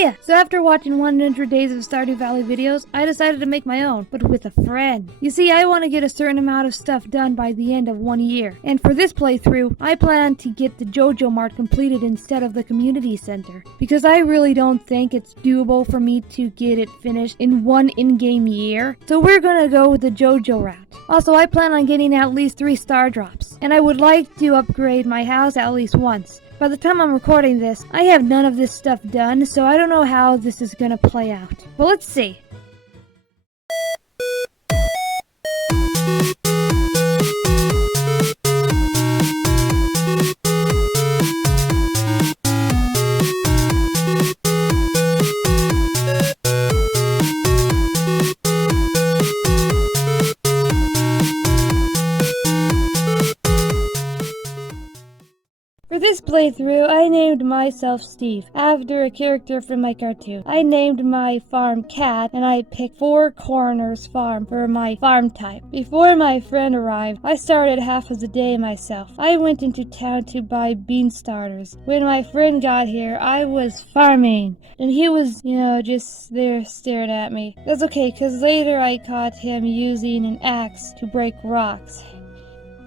Hiya! So after watching 100 days of Stardew Valley videos, I decided to make my own, but with a friend. You see, I want to get a certain amount of stuff done by the end of 1 year. And for this playthrough, I plan to get the JoJo Mart completed instead of the community center. Because I really don't think it's doable for me to get it finished in one in-game year. So we're gonna go with the JoJo route. Also, I plan on getting at least 3 star drops. And I would like to upgrade my house at least once. By the time I'm recording this, I have none of this stuff done, so I don't know how this is gonna play out. But let's see. For this playthrough, I named myself Steve, after a character from my cartoon. I named my farm Cat, and I picked 4 Corners Farm for my farm type. Before my friend arrived, I started half of the day myself. I went into town to buy bean starters. When my friend got here, I was farming, and he was, just there staring at me. That's okay, because later I caught him using an axe to break rocks.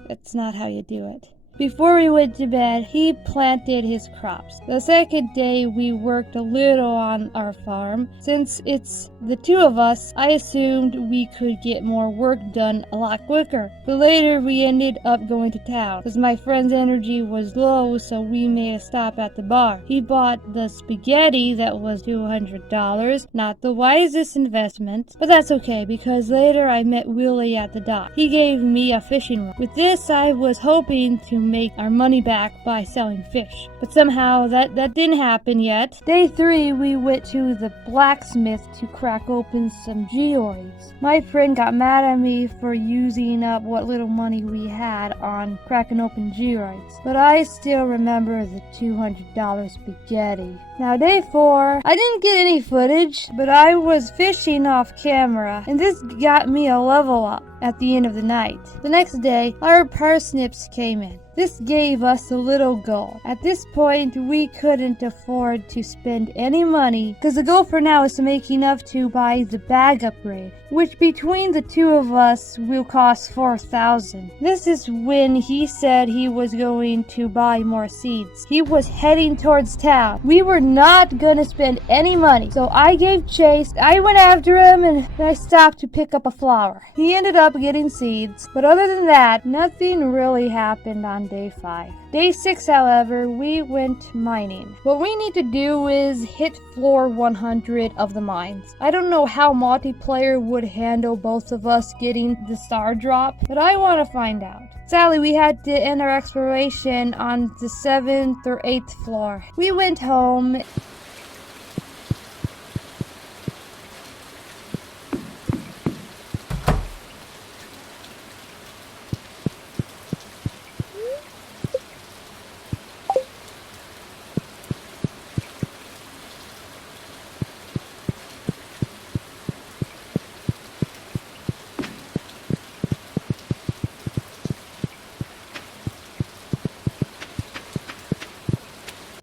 That's not how you do it. Before we went to bed, he planted his crops. The second day, we worked a little on our farm. Since it's the 2 of us, I assumed we could get more work done a lot quicker. But later, we ended up going to town, because my friend's energy was low, so we made a stop at the bar. He bought the spaghetti that was $200, not the wisest investment, but that's okay, because later I met Willie at the dock. He gave me a fishing rod. With this, I was hoping to make our money back by selling fish. But somehow that didn't happen yet. Day 3, we went to the blacksmith to crack open some geoids. My friend got mad at me for using up what little money we had on cracking open geoids. But I still remember the $200 spaghetti. Now day 4, I didn't get any footage, but I was fishing off camera, and this got me a level up at the end of the night. The next day, our parsnips came in. This gave us a little goal. At this point, we couldn't afford to spend any money, because the goal for now is to make enough to buy the bag upgrade, which between the 2 of us will cost $4,000. This is when he said he was going to buy more seeds. He was heading towards town. We were not gonna spend any money, so I gave chase. I went after him and I stopped to pick up a flower. He ended up getting seeds, but other than that, nothing really happened on day 5. Day 6, however, we went mining. What we need to do is hit floor 100 of the mines. I don't know how multiplayer would handle both of us getting the star drop, but I want to find out. Sadly, we had to end our exploration on the 7th or 8th floor. We went home.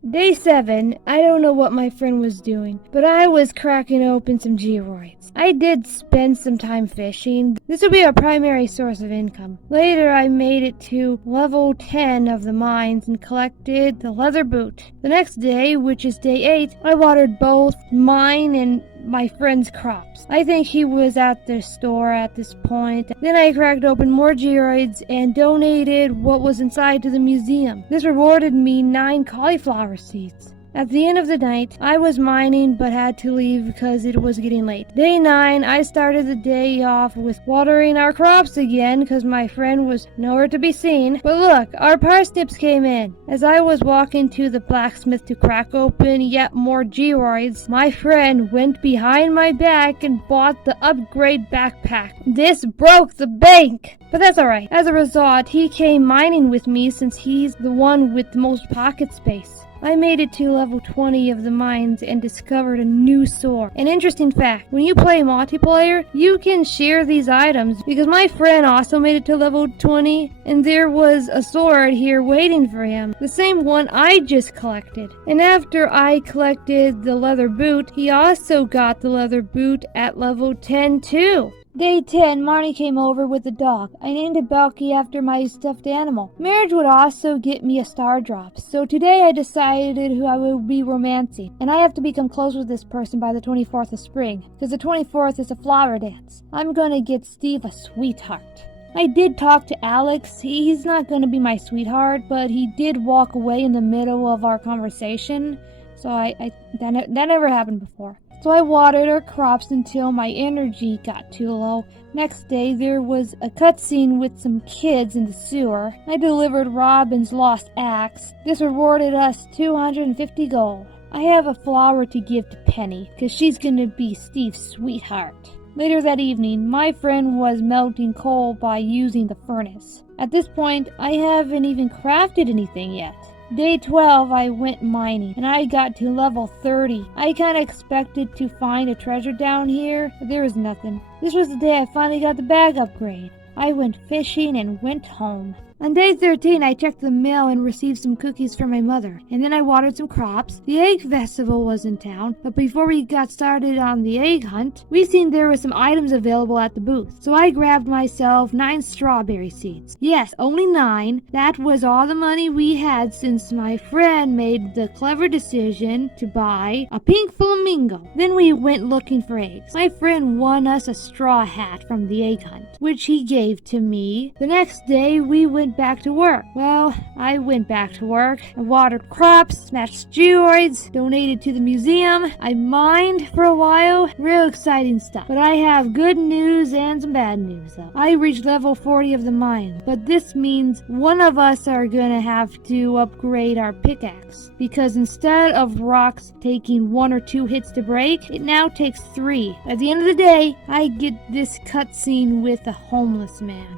Day 7, I don't know what my friend was doing, but I was cracking open some geoids. I did spend some time fishing. This would be our primary source of income. Later, I made it to level 10 of the mines and collected the leather boot. The next day, which is day 8, I watered both mine and my friend's crops. I think he was at the store at this point. Then I cracked open more geoids and donated what was inside to the museum. This rewarded me 9 cauliflower seeds. At the end of the night, I was mining but had to leave because it was getting late. Day 9, I started the day off with watering our crops again because my friend was nowhere to be seen. But look, our parsnips came in. As I was walking to the blacksmith to crack open yet more geoids, my friend went behind my back and bought the upgrade backpack. This broke the bank! But that's alright. As a result, he came mining with me since he's the one with the most pocket space. I made it to level 20 of the mines and discovered a new sword. An interesting fact, when you play multiplayer, you can share these items because my friend also made it to level 20 and there was a sword here waiting for him. The same one I just collected. And after I collected the leather boot, he also got the leather boot at level 10 too. Day 10, Marnie came over with a dog. I named it Belky after my stuffed animal. Marriage would also get me a star drop, so today I decided who I would be romancing. And I have to become close with this person by the 24th of spring, because the 24th is a flower dance. I'm gonna get Steve a sweetheart. I did talk to Alex. He's not gonna be my sweetheart, but he did walk away in the middle of our conversation, so that never happened before. So I watered our crops until my energy got too low. Next day, there was a cutscene with some kids in the sewer. I delivered Robin's lost axe. This rewarded us 250 gold. I have a flower to give to Penny, because she's gonna be Steve's sweetheart. Later that evening, my friend was melting coal by using the furnace. At this point, I haven't even crafted anything yet. Day 12, I went mining, and I got to level 30. I kinda expected to find a treasure down here, but there was nothing. This was the day I finally got the bag upgrade. I went fishing and went home. On day 13, I checked the mail and received some cookies from my mother, and then I watered some crops. The egg festival was in town, but before we got started on the egg hunt, we seen there were some items available at the booth. So I grabbed myself 9 strawberry seeds. Yes, only 9. That was all the money we had since my friend made the clever decision to buy a pink flamingo. Then we went looking for eggs. My friend won us a straw hat from the egg hunt, which he gave to me. The next day, we went back to work. Well, I went back to work. I watered crops, smashed steroids, donated to the museum. I mined for a while. Real exciting stuff. But I have good news and some bad news though. I reached level 40 of the mine, but this means one of us are gonna have to upgrade our pickaxe, because instead of rocks taking 1 or 2 hits to break, it now takes 3. At the end of the day, I get this cutscene with a homeless man.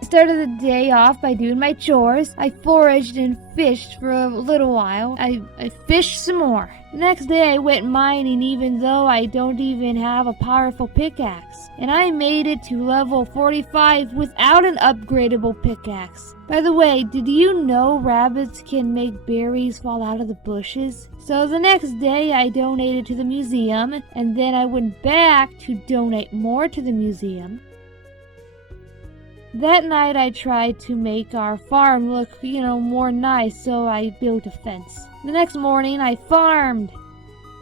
I started the day off by doing my chores. I foraged and fished for a little while. I fished some more. The next day I went mining even though I don't even have a powerful pickaxe. And I made it to level 45 without an upgradable pickaxe. By the way, did you know rabbits can make berries fall out of the bushes? So the next day I donated to the museum, and then I went back to donate more to the museum. That night I tried to make our farm look, more nice, so I built a fence. The next morning I farmed.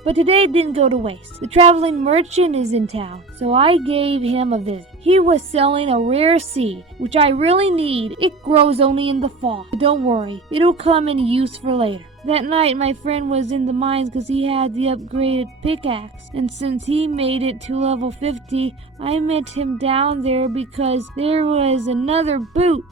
But today didn't go to waste. The traveling merchant is in town, so I gave him a visit. He was selling a rare seed, which I really need. It grows only in the fall, but don't worry, it'll come in use for later. That night, my friend was in the mines because he had the upgraded pickaxe, and since he made it to level 50, I met him down there because there was another boot.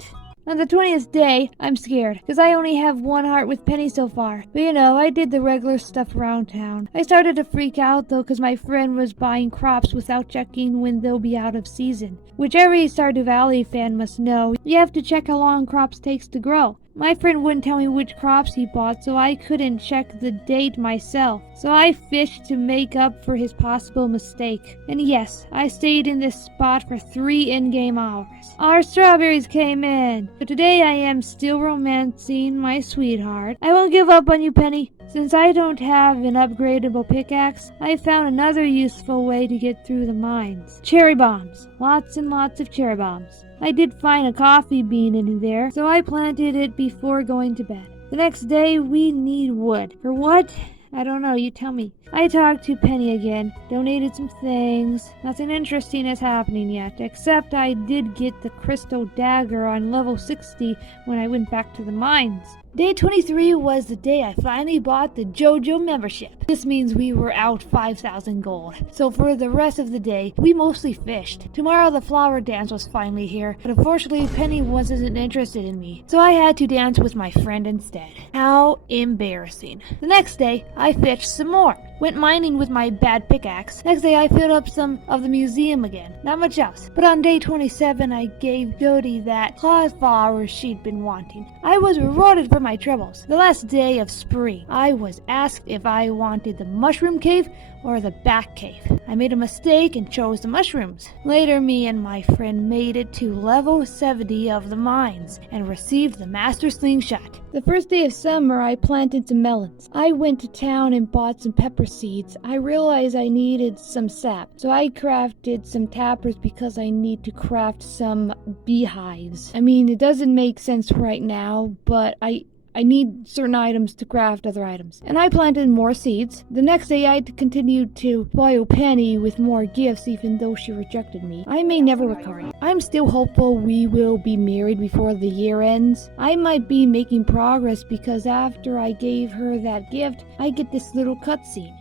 On the 20th day, I'm scared, because I only have 1 heart with Penny so far. But I did the regular stuff around town. I started to freak out though, because my friend was buying crops without checking when they'll be out of season. Which every Stardew Valley fan must know, you have to check how long crops takes to grow. My friend wouldn't tell me which crops he bought, so I couldn't check the date myself. So I fished to make up for his possible mistake. And yes, I stayed in this spot for 3 in-game hours. Our strawberries came in. But today I am still romancing my sweetheart. I won't give up on you, Penny. Since I don't have an upgradable pickaxe, I found another useful way to get through the mines. Cherry bombs. Lots and lots of cherry bombs. I did find a coffee bean in there, so I planted it before going to bed. The next day, we need wood. For what? I don't know, you tell me. I talked to Penny again, donated some things. Nothing interesting is happening yet, except I did get the crystal dagger on level 60 when I went back to the mines. Day 23 was the day I finally bought the JoJo membership. This means we were out 5,000 gold. So for the rest of the day, we mostly fished. Tomorrow the flower dance was finally here, but unfortunately Penny wasn't interested in me. So I had to dance with my friend instead. How embarrassing. The next day, I fished some more. went mining with my bad pickaxe. Next day I filled up some of the museum again. Not much else. But on day 27 I gave Jody that cauliflower she'd been wanting. I was rewarded for my troubles. The last day of spring, I was asked if I wanted the mushroom cave or the bat cave. I made a mistake and chose the mushrooms. Later, me and my friend made it to level 70 of the mines and received the master slingshot. The first day of summer, I planted some melons. I went to town and bought some pepper seeds. I realized I needed some sap, so I crafted some tappers because I need to craft some beehives. I mean, it doesn't make sense right now, but I need certain items to craft other items. And I planted more seeds. The next day I continued to spoil Penny with more gifts even though she rejected me. I may never recover. I'm still hopeful we will be married before the year ends. I might be making progress because after I gave her that gift, I get this little cutscene.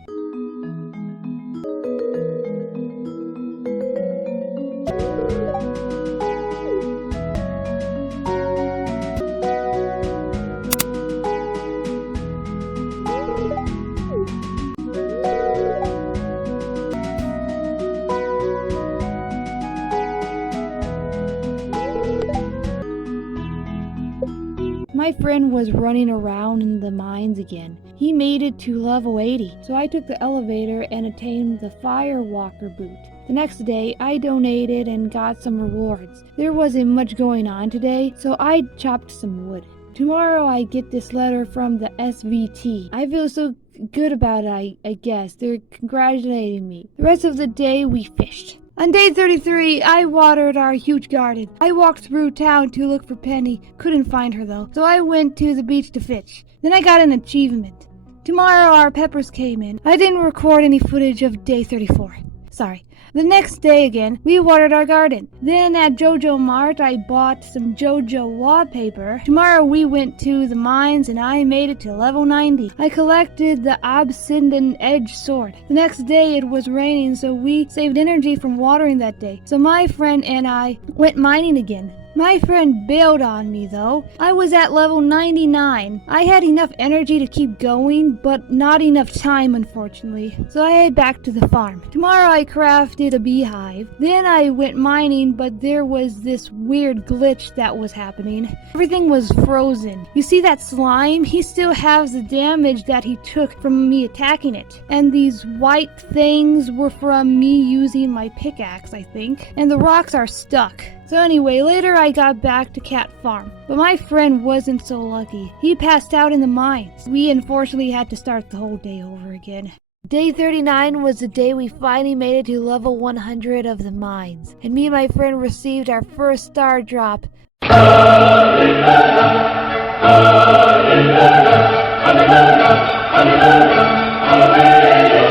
My friend was running around in the mines again. He made it to level 80, so I took the elevator and attained the Firewalker boot. The next day, I donated and got some rewards. There wasn't much going on today, so I chopped some wood. Tomorrow I get this letter from the SVT. I feel so good about it, I guess. They're congratulating me. The rest of the day we fished. On day 33, I watered our huge garden. I walked through town to look for Penny. Couldn't find her though, so I went to the beach to fish. Then I got an achievement. Tomorrow our peppers came in. I didn't record any footage of day 34. Sorry. The next day again, we watered our garden. Then at JoJo Mart, I bought some JoJo wallpaper. Tomorrow we went to the mines and I made it to level 90. I collected the Obsidian Edge sword. The next day it was raining, so we saved energy from watering that day. So my friend and I went mining again. My friend bailed on me though. I was at level 99. I had enough energy to keep going, but not enough time unfortunately. So I head back to the farm. Tomorrow I crafted a beehive. Then I went mining, but there was this weird glitch that was happening. Everything was frozen. You see that slime? He still has the damage that he took from me attacking it. And these white things were from me using my pickaxe, I think. And the rocks are stuck. So anyway, later I got back to Cat Farm, but my friend wasn't so lucky. He passed out in the mines. We unfortunately had to start the whole day over again. Day 39 was the day we finally made it to level 100 of the mines, and me and my friend received our first star drop.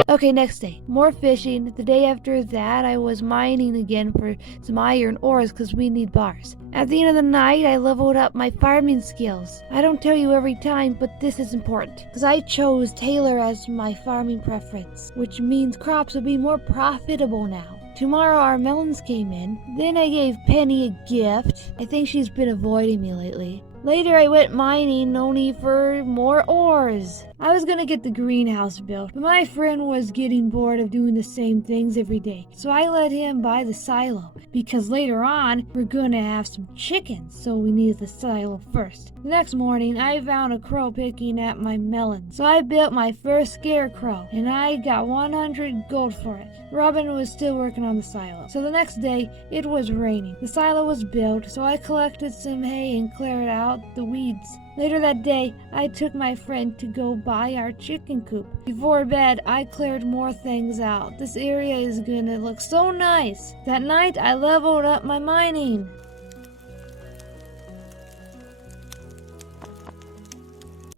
Okay, next day, more fishing. The day after that, I was mining again for some iron ores because we need bars. At the end of the night, I leveled up my farming skills. I don't tell you every time, but this is important because I chose Taylor as my farming preference, which means crops will be more profitable now. Tomorrow our melons came in. Then I gave Penny a gift. I think she's been avoiding me lately. Later I went mining only for more ores. I was gonna get the greenhouse built, but my friend was getting bored of doing the same things every day. So I let him buy the silo, because later on we're gonna have some chickens, so we needed the silo first. The next morning I found a crow picking at my melon. So I built my first scarecrow, and I got 100 gold for it. Robin was still working on the silo. So the next day it was raining. The silo was built, so I collected some hay and cleared out the weeds. Later that day, I took my friend to go buy our chicken coop. Before bed, I cleared more things out. This area is gonna look so nice. That night, I leveled up my mining.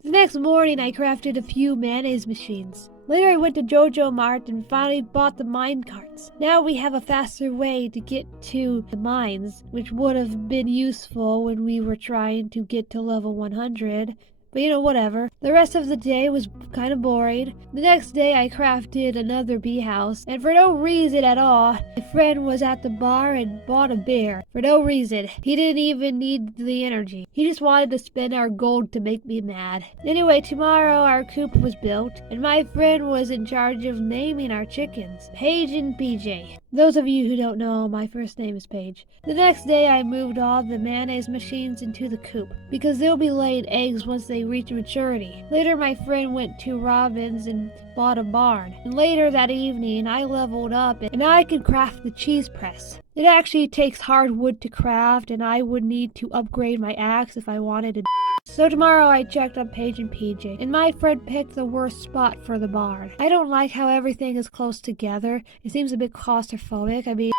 The next morning, I crafted a few mayonnaise machines. Later I went to JoJo Mart and finally bought the mine carts. Now we have a faster way to get to the mines, which would have been useful when we were trying to get to level 100, But whatever. The rest of the day was kind of boring. The next day I crafted another bee house, and for no reason at all, my friend was at the bar and bought a beer. For no reason. He didn't even need the energy. He just wanted to spend our gold to make me mad. Anyway, tomorrow our coop was built, and my friend was in charge of naming our chickens. Paige and PJ. Those of you who don't know, my first name is Paige. The next day I moved all the mayonnaise machines into the coop, because they'll be laying eggs once they reach maturity. Later my friend went to Robin's and bought a barn. And later that evening I leveled up and I could craft the cheese press. It actually takes hard wood to craft, and I would need to upgrade my axe if I wanted to. So tomorrow I checked on Paige and PJ, and my friend picked the worst spot for the barn. I don't like how everything is close together. It seems a bit claustrophobic.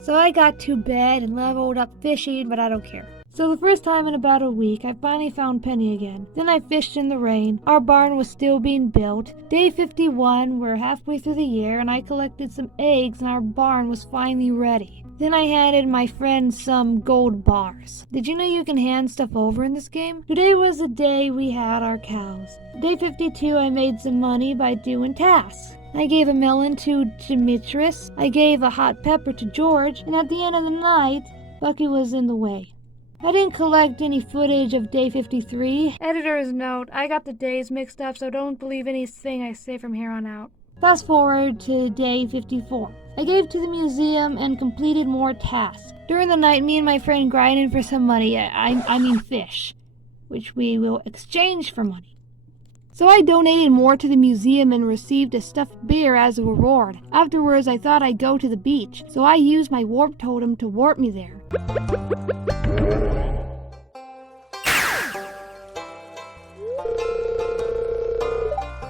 So I got to bed and leveled up fishing, but I don't care. So the first time in about a week, I finally found Penny again. Then I fished in the rain. Our barn was still being built. Day 51, we're halfway through the year, and I collected some eggs and our barn was finally ready. Then I handed my friend some gold bars. Did you know you can hand stuff over in this game? Today was the day we had our cows. Day 52, I made some money by doing tasks. I gave a melon to Demetrius. I gave a hot pepper to George. And at the end of the night, Bucky was in the way. I didn't collect any footage of day 53. Editor's note, I got the days mixed up, so don't believe anything I say from here on out. Fast forward to day 54. I gave to the museum and completed more tasks. During the night, me and my friend grinded for some money. I mean fish, which we will exchange for money. So I donated more to the museum and received a stuffed bear as a reward. Afterwards, I thought I'd go to the beach, so I used my warp totem to warp me there.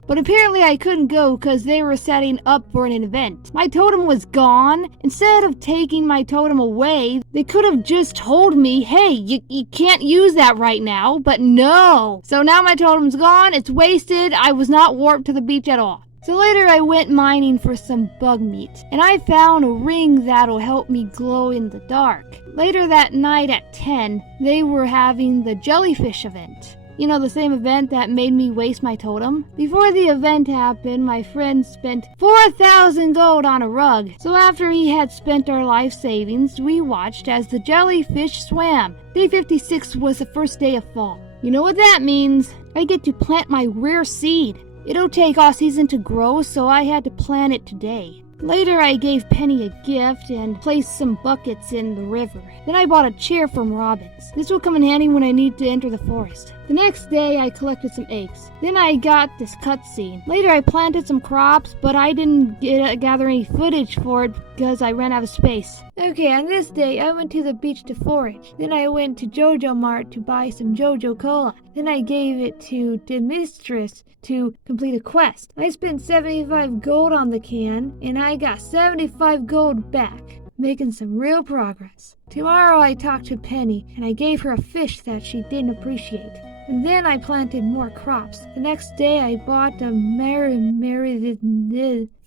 But apparently I couldn't go because they were setting up for an event. My totem was gone. Instead of taking my totem away, they could have just told me, hey, you can't use that right now, but no. So now my totem's gone, it's wasted, I was not warped to the beach at all. So later I went mining for some bug meat, and I found a ring that'll help me glow in the dark. Later that night at 10, they were having the jellyfish event. You know, the same event that made me waste my totem? Before the event happened, my friend spent 4,000 gold on a rug. So after he had spent our life savings, we watched as the jellyfish swam. Day 56 was the first day of fall. You know what that means? I get to plant my rare seed. It'll take all season to grow, so I had to plant it today. Later, I gave Penny a gift and placed some buckets in the river. Then I bought a chair from Robin's. This will come in handy when I need to enter the forest. The next day, I collected some eggs. Then I got this cutscene. Later, I planted some crops, but I didn't gather any footage for it because I ran out of space. Okay, on this day, I went to the beach to forage. Then I went to Jojo Mart to buy some Jojo Cola. Then I gave it to Demetrius to complete a quest. I spent 75 gold on the can, and I got 75 gold back, making some real progress. Tomorrow I talked to Penny, and I gave her a fish that she didn't appreciate. And then I planted more crops. The next day I bought a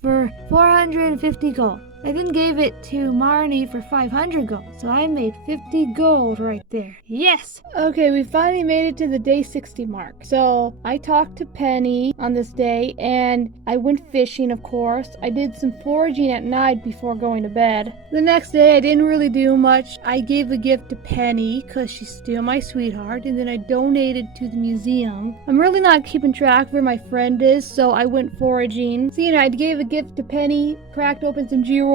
for 450 gold. I then gave it to Marnie for 500 gold, so I made 50 gold right there. Yes! Okay, we finally made it to the day 60 mark. So I talked to Penny on this day, and I went fishing, of course. I did some foraging at night before going to bed. The next day I didn't really do much. I gave a gift to Penny, because she's still my sweetheart, and then I donated to the museum. I'm really not keeping track where my friend is, so I went foraging. So, I gave a gift to Penny, cracked open some georoids,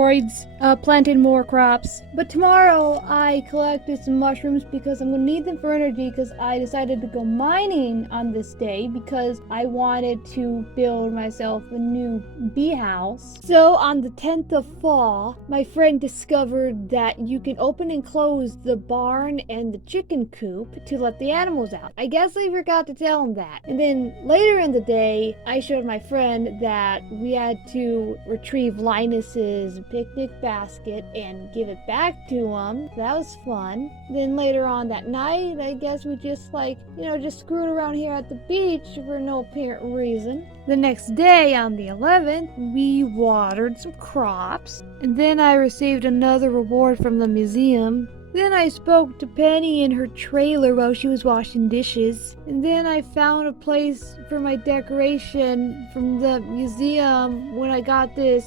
planted more crops. But tomorrow I collected some mushrooms because I'm going to need them for energy, because I decided to go mining on this day because I wanted to build myself a new bee house. So on the 10th of fall, my friend discovered that you can open and close the barn and the chicken coop to let the animals out. I guess I forgot to tell him that. And then later in the day, I showed my friend that we had to retrieve Linus's picnic basket and give it back to him. That was fun. Then later on that night, I guess we just just screwed around here at the beach for no apparent reason. The next day, on the 11th, we watered some crops. And then I received another reward from the museum. Then I spoke to Penny in her trailer while she was washing dishes. And then I found a place for my decoration from the museum when I got the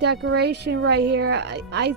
decoration right here.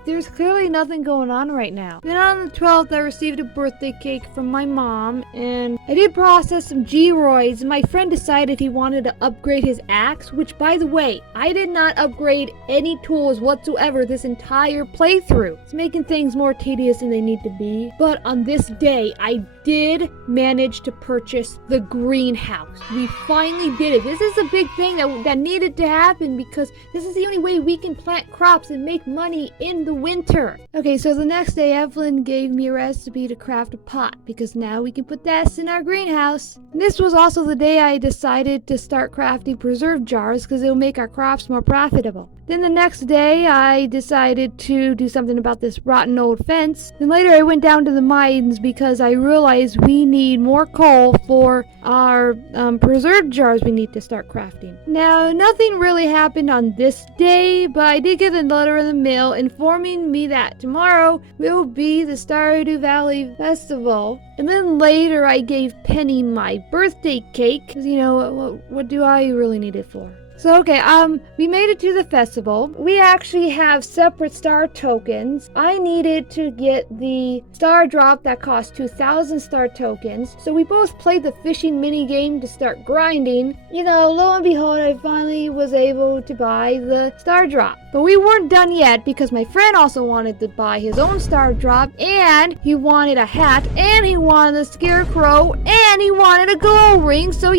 There's clearly nothing going on right now. Then on the 12th, I received a birthday cake from my mom, and I did process some G-Roids, and my friend decided he wanted to upgrade his axe, which, by the way, I did not upgrade any tools whatsoever this entire playthrough. It's making things more tedious than they need to be. But on this day, I did manage to purchase the greenhouse. We finally did it. This is a big thing that needed to happen because this is the only way we can plant crops and make money in the winter. Okay, so the next day, Evelyn gave me a recipe to craft a pot because now we can put this in our greenhouse. And this was also the day I decided to start crafting preserve jars because it'll make our crops more profitable. Then the next day, I decided to do something about this rotten old fence. Then later, I went down to the mines because I realized we need more coal for our preserve jars we need to start crafting. Now, nothing really happened on this day, but I did get a letter in the mail informing me that tomorrow will be the Stardew Valley Festival. And then later, I gave Penny my birthday cake because, what do I really need it for? So, okay, we made it to the festival. We actually have separate star tokens. I needed to get the star drop that cost 2,000 star tokens. So we both played the fishing mini game to start grinding. Lo and behold, I finally was able to buy the star drop. But we weren't done yet because my friend also wanted to buy his own star drop, and he wanted a hat, and he wanted a scarecrow, and he wanted a glow ring. So,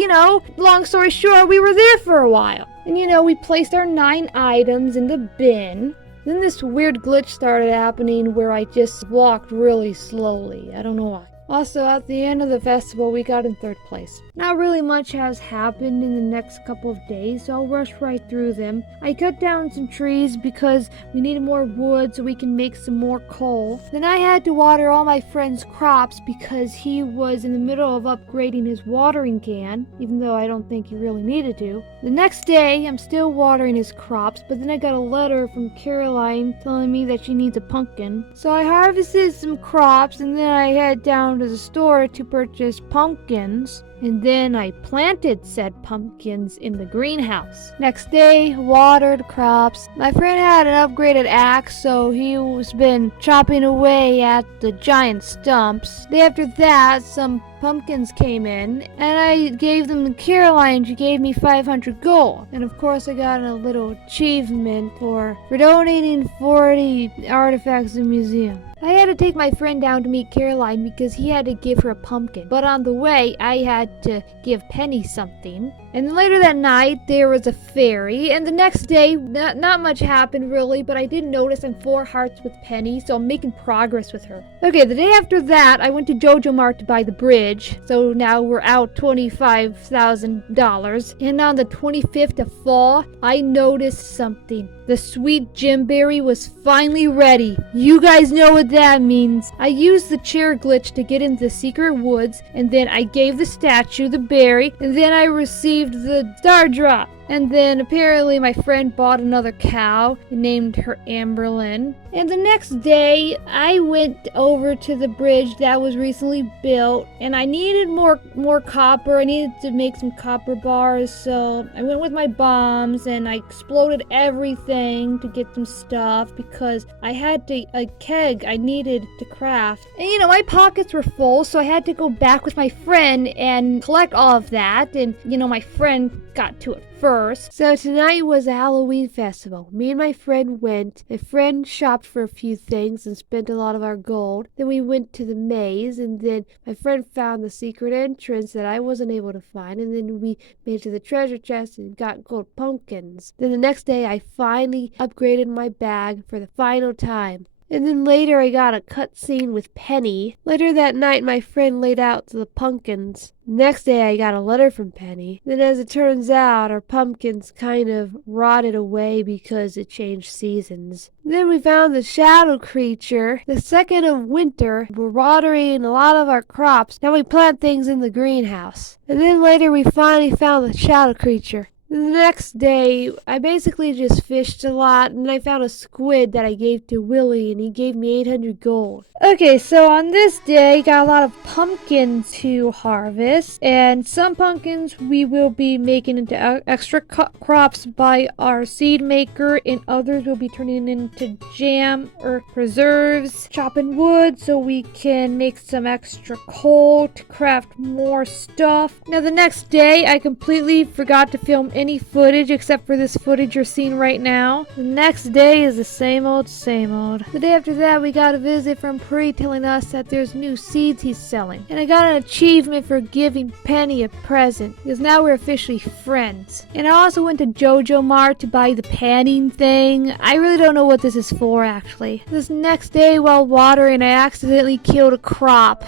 long story short, we were there for a while. And we placed our 9 items in the bin. Then this weird glitch started happening where I just walked really slowly. I don't know why. Also, at the end of the festival, we got in 3rd place. Not really much has happened in the next couple of days, so I'll rush right through them. I cut down some trees because we needed more wood so we can make some more coal. Then I had to water all my friend's crops because he was in the middle of upgrading his watering can, even though I don't think he really needed to. The next day, I'm still watering his crops, but then I got a letter from Caroline telling me that she needs a pumpkin. So I harvested some crops, and then I head down to the store to purchase pumpkins, and then I planted said pumpkins in the greenhouse. Next day, watered crops. My friend had an upgraded axe, so he's been chopping away at the giant stumps. Day after that, some pumpkins came in, and I gave them to Caroline. She gave me 500 gold. And of course, I got a little achievement for donating 40 artifacts to the museum. I had to take my friend down to meet Caroline because he had to give her a pumpkin. But on the way, I had to give Penny something. And then later that night, there was a fairy. And the next day, not much happened really, but I did notice I'm 4 hearts with Penny, so I'm making progress with her. Okay, the day after that, I went to Jojo Mart to buy the bridge. So now we're out $25,000. And on the 25th of fall, I noticed something. The sweet gemberry was finally ready. You guys know what that means. I used the chair glitch to get into the secret woods, and then I gave the statue the berry, and then I received the star drop. And then apparently my friend bought another cow and named her Amberlyn. And the next day, I went over to the bridge that was recently built, and I needed more copper. I needed to make some copper bars, so I went with my bombs and I exploded everything to get some stuff because I had a keg I needed to craft. And my pockets were full, so I had to go back with my friend and collect all of that. And my friend got to it first. So tonight was a Halloween festival. Me and my friend went. My friend shopped for a few things and spent a lot of our gold. Then we went to the maze, and then my friend found the secret entrance that I wasn't able to find, and then we made it to the treasure chest and got gold pumpkins. Then the next day I finally upgraded my bag for the final time. And then later I got a cutscene with Penny. Later that night my friend laid out the pumpkins. Next day I got a letter from Penny. Then as it turns out, our pumpkins kind of rotted away because it changed seasons. Then we found the shadow creature. The second of winter, we're watering a lot of our crops. Now we plant things in the greenhouse. And then later we finally found the shadow creature. The next day, I basically just fished a lot, and I found a squid that I gave to Willie, and he gave me 800 gold. Okay, so on this day, got a lot of pumpkins to harvest, and some pumpkins we will be making into extra crops by our seed maker, and others will be turning into jam or preserves, chopping wood so we can make some extra coal to craft more stuff. Now the next day, I completely forgot to film any footage except for this footage you're seeing right now. The next day is the same old, same old. The day after that, we got a visit from Pri telling us that there's new seeds he's selling. And I got an achievement for giving Penny a present, because now we're officially friends. And I also went to Jojo Mart to buy the panning thing. I really don't know what this is for, actually. This next day, while watering, I accidentally killed a crop.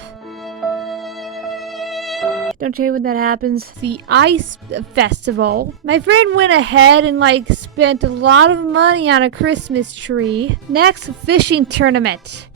Don't tell you when that happens. The ice festival. My friend went ahead and spent a lot of money on a Christmas tree. Next, fishing tournament.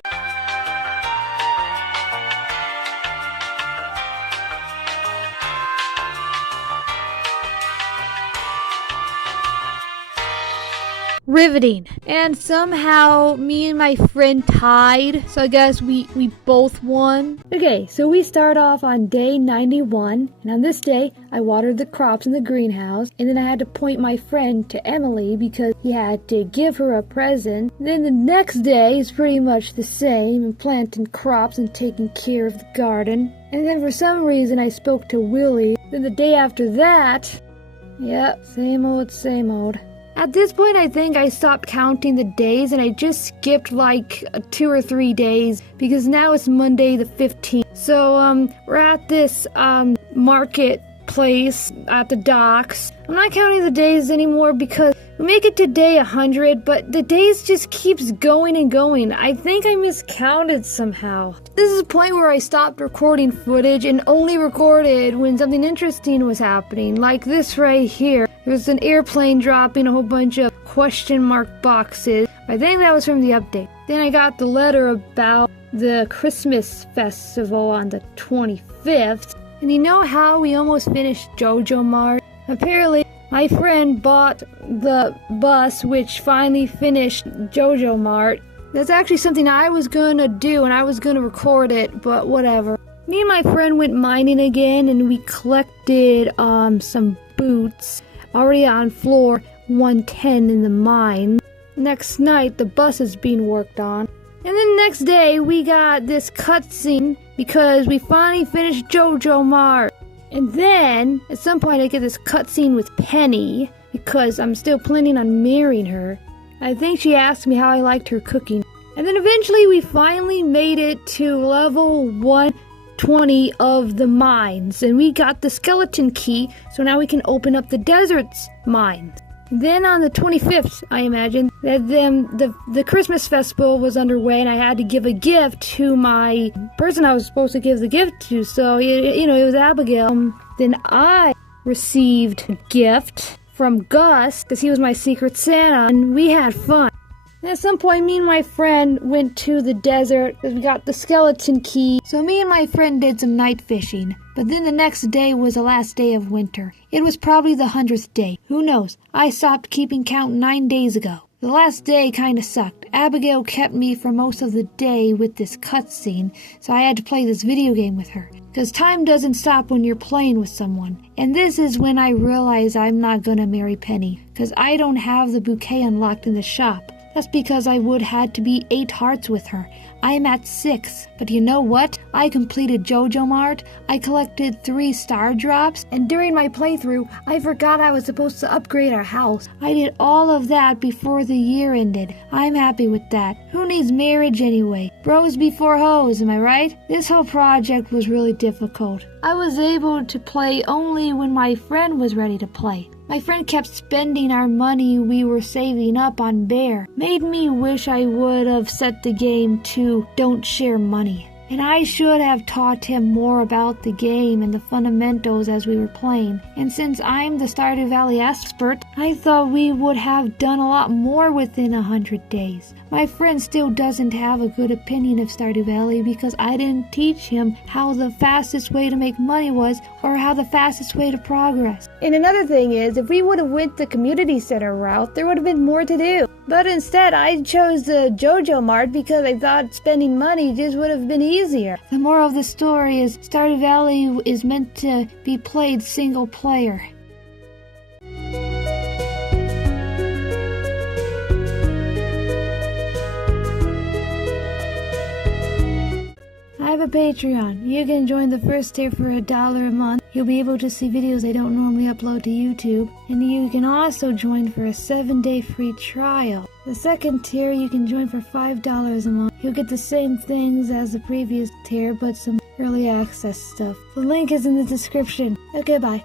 Riveting. And somehow me and my friend tied, so I guess we both won. Okay, so we start off on day 91, and on this day I watered the crops in the greenhouse, and then I had to point my friend to Emily because he had to give her a present. Then the next day is pretty much the same, and planting crops and taking care of the garden. And then for some reason I spoke to Willie. Then the day after that, yep, same old, same old. At this point, I think I stopped counting the days and I just skipped 2 or 3 days because now it's Monday the 15th. So, we're at this, marketplace at the docks. I'm not counting the days anymore because we make it to day 100, but the days just keeps going and going. I think I miscounted somehow. This is a point where I stopped recording footage and only recorded when something interesting was happening, like this right here. There was an airplane dropping a whole bunch of question mark boxes. I think that was from the update. Then I got the letter about the Christmas festival on the 25th. And you know how we almost finished Jojo Mart? Apparently, my friend bought the bus which finally finished Jojo Mart. That's actually something I was gonna do and I was gonna record it, but whatever. Me and my friend went mining again and we collected some boots. Already on floor 110 in the mine. Next night, the bus is being worked on. And then next day, we got this cutscene because we finally finished Jojo Mart. And then, at some point, I get this cutscene with Penny because I'm still planning on marrying her. I think she asked me how I liked her cooking. And then eventually, we finally made it to level 120 of the mines, and we got the skeleton key, so now we can open up the desert's mines. Then on the 25th, I imagine, that the Christmas festival was underway, and I had to give a gift to my person I was supposed to give the gift to, so, it was Abigail. Then I received a gift from Gus, because he was my secret Santa, and we had fun. And at some point, me and my friend went to the desert because we got the skeleton key. So me and my friend did some night fishing. But then the next day was the last day of winter. It was probably the 100th day. Who knows? I stopped keeping count 9 days ago. The last day kinda sucked. Abigail kept me for most of the day with this cutscene, so I had to play this video game with her. Because time doesn't stop when you're playing with someone. And this is when I realized I'm not gonna marry Penny. Because I don't have the bouquet unlocked in the shop. That's because I would had to be 8 hearts with her. I am at 6, but you know what? I completed Jojo Mart, I collected 3 star drops, and during my playthrough, I forgot I was supposed to upgrade our house. I did all of that before the year ended. I'm happy with that. Who needs marriage anyway? Bros before hoes, am I right? This whole project was really difficult. I was able to play only when my friend was ready to play. My friend kept spending our money we were saving up on Bear. Made me wish I would have set the game to don't share money. And I should have taught him more about the game and the fundamentals as we were playing. And since I'm the Stardew Valley expert, I thought we would have done a lot more within 100 days. My friend still doesn't have a good opinion of Stardew Valley because I didn't teach him how the fastest way to make money was or how the fastest way to progress. And another thing is, if we would have went the community center route, there would have been more to do. But instead, I chose the JoJo Mart because I thought spending money just would have been easier. The moral of the story is Stardew Valley is meant to be played single player. I have a Patreon. You can join the first tier for $1 a month. You'll be able to see videos I don't normally upload to YouTube. And you can also join for a 7-day free trial. The second tier you can join for $5 a month. You'll get the same things as the previous tier, but some early access stuff. The link is in the description. Okay, bye.